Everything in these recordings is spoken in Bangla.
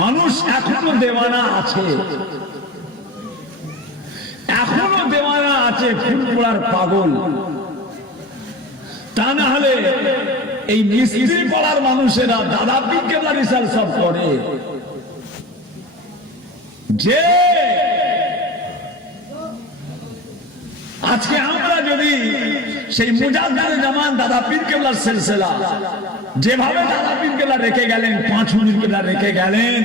মানুষ এখনো দেওয়ানা আছে, এখনো দেওয়ানা আছে, ফুল পড়ার পাগল। তা না হলে এই মিস্ত্রি পড়ার মানুষেরা দাদা পীর কেবলা রিসার্চ সব করে যে আজকে আমরা যদি সেই মুজাদ্দিদে জামান দাদা পীর কেবলার সিলসিলা যেভাবে দাদা পীর কেবলা রেখে গেলেন, পাঁচ হুজুর কেবলা রেখে গেলেন,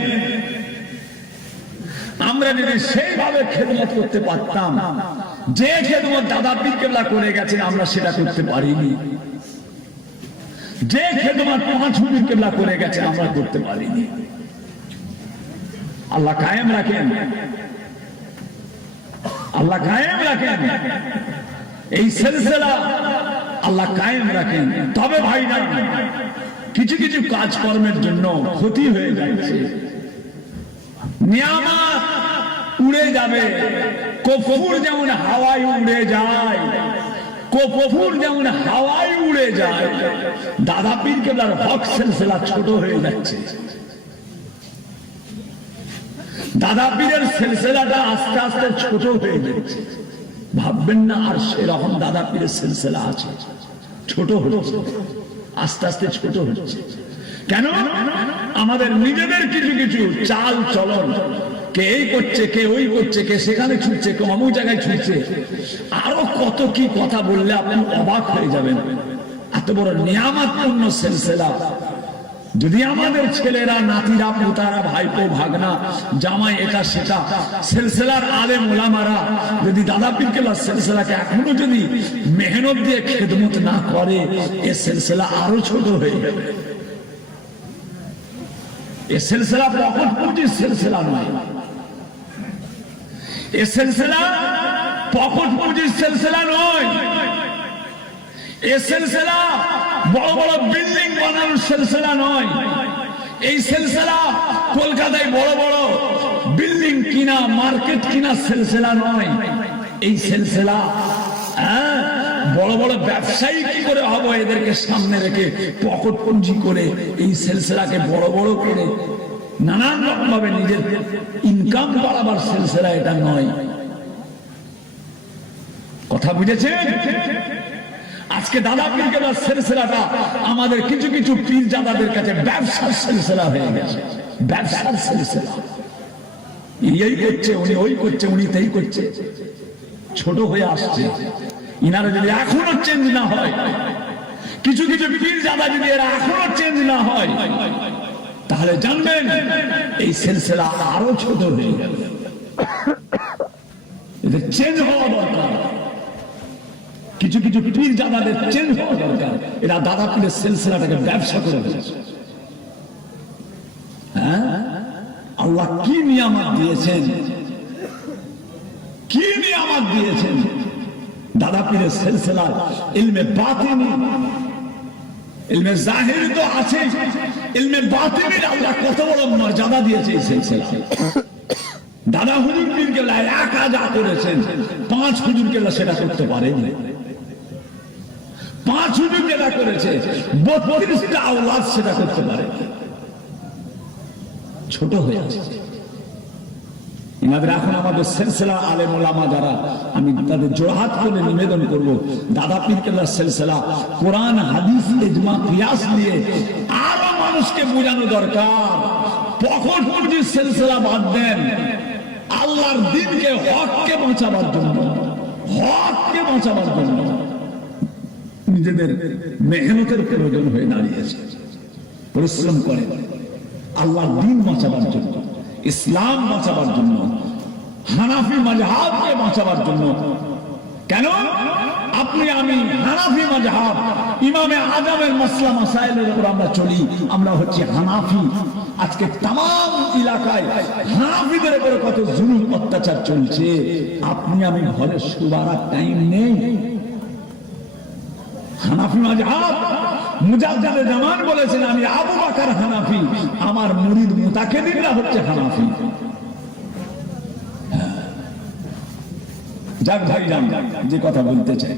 আমরা যদি সেইভাবে খেদমত করতে পারতাম, যে খেদমত দাদা পীর কেবলা করে গেছেন আমরা সেটা করতে পারিনি, যে খেদমত পাঁচ হুজুর কেবলা করে গেছে আমরা করতে পারিনি। আল্লাহ কায়েম রাখেন, আল্লাহ কায়েম রাখেন এই সিলসিলা, আল্লাহ কায়েম রাখেন। তবে ভাই না, কিছু কিছু কাজকর্মের জন্য ক্ষতি হয়ে যাচ্ছে, নিয়ামত উড়ে যাবে। কফুর যেমন হাওয়ায় উড়ে যায়, কফুর যেমন হাওয়ায় উড়ে যায়, দাদা পীর কেবলার হক সিলসিলা ছোট হয়ে যাচ্ছে। দাদা পীরের সিলসিলাটা আস্তে আস্তে ছোট হয়ে যাচ্ছে। ভাববেন না আর সেরকম দাদা পীরের সিলসিলা আছে, ছোট হচ্ছে, আস্তে আস্তে ছোট হচ্ছে। কেন? আমাদের নিজেদের কিছু কিছু চাল চলন, কে এই করছে, কে ওই করছে, কে সেখানে ছুটছে, কে অমুক জায়গায় ছুটছে, আরো কত কি কথা বললে আপনি অবাক হয়ে যাবেন। এত বড় নিয়ামতপূর্ণ সিলসিলা যদি আমাদের ছেলেরা, নাতিরা, পুতারা, ভাইপো, ভাগনা, জামাই, এটা সেটা সিলসিলার আলেম ওলামারা যদি দাদা পীর কেবলার সিলসিলাকে এখনো যদি মেহনত দিয়ে খেদমত না করে, এ সিলসিলা আরো ছোট হয়ে যাবে। এ সিলসিলা পকেটপুঁজির সিলসিলা নয়, এ সিলসিলা পকেটপুঁজির সিলসিলা নয়, এ সিলসিলা বড় বড় বিল্ডিং বানানোর সিলসিলা নয়, এই সিলসিলা কলকাতায় বড় বড় বিল্ডিং কিনা, মার্কেট কিনা সিলসিলা নয়। এই সিলসিলা বড় বড় ব্যবসায়ী কি করে হবে এদেরকে সামনে রেখে পকেটপুঁজি করে এই সিলসিলাকে বড় বড় করে নানান রকম ভাবে নিজের ইনকাম বাড়াবার সিলসিলা এটা নয়। কথা বুঝেছেন? আজকে দাদা পীর কেবলার সিলসিলাটা আমাদের কিছু কিছু পীর জাদাদের কাছে ব্যবসার সিলসিলা হয়ে গেছে, ব্যবসার সিলসিলা। এই করছে, উনি ওই করছে, উনি তাই করছে, ছোট হয়ে আসছে। ইনারা যদি এখনো চেঞ্জ না হয়, কিছু কিছু পীর জাদা যদি এরা এখনো চেঞ্জ না হয়, তাহলে জানবেন এই সিলসিলা আরো ছোট হয়ে যাবে। এদের চেঞ্জ হওয়া দরকার, কিছু কিছু পীর জাদাদের চেঞ্জ হওয়া দরকার। এরা দাদা পীরের সিলসিলাটাকে ব্যবসা করে ফেলেছে। হ্যাঁ, আল্লাহ কি নিয়ামত দিয়েছেন, কি নিয়ামত দিয়েছেন দাদা পীরের সিলসিলা। ইলমে বাতিনি, ইলমে জাহির তো আছে, ইলমে বাতিনির আল্লাহ কত বড় মর্যাদা দিয়েছে এই সিলসিলা। দাদা হুজুর পীর কেবলা একা যা করেছেন, পাঁচ হুজুর কেবলা সেটা করতে পারেনি। পাঁচ হুজুর যেটা করেছে 32টা আওলাদ সেটা করতে পারে, ছোট হয়ে আছে। ইনাদের এখন আমাদের সিলসিলা আলেম ওলামা যারা, আমি তাদের জোড়হাত করে নিবেদন করব, দাদা পীর কেবলার সিলসিলা কোরআন, হাদিস, ইজমা, কিয়াস নিয়ে আরো মানুষকে বোঝানো দরকার। পকেটপুঁজির সিলসিলা বাদ দেন, আল্লাহর দ্বীনকে, হককে বাঁচাবার জন্য, হককে বাঁচাবার জন্য নিজেদের মেহনতের প্রয়োজন হয়ে দাঁড়িয়েছে। পরিশ্রম করে আল্লাহর দ্বীন বাঁচাবার জন্য, ইসলাম বাঁচাবার জন্য, হানাফি মাযহাবকে বাঁচাবার জন্য। কেন? আপনি আমি হানাফি মাযহাব, ইমামে আযমের মাসলা মাসাইলের উপর আমরা চলি, আমরা হচ্ছে হানাফি। আজকে তাম এলাকায় হানাফিদের উপরে কত জুলুম অত্যাচার চলছে, আপনি আমি ঘরে শুবার টাইম নেই। হানাফি মাযহাব, মুজাদ্দিদে জামান বলেছেন আমি আবু বকর হানাফি, আমার মুরিদ মুতাকাদ্দিমরা হচ্ছে হানাফি। যাক ভাই, জান যে কথা বলতে চাই,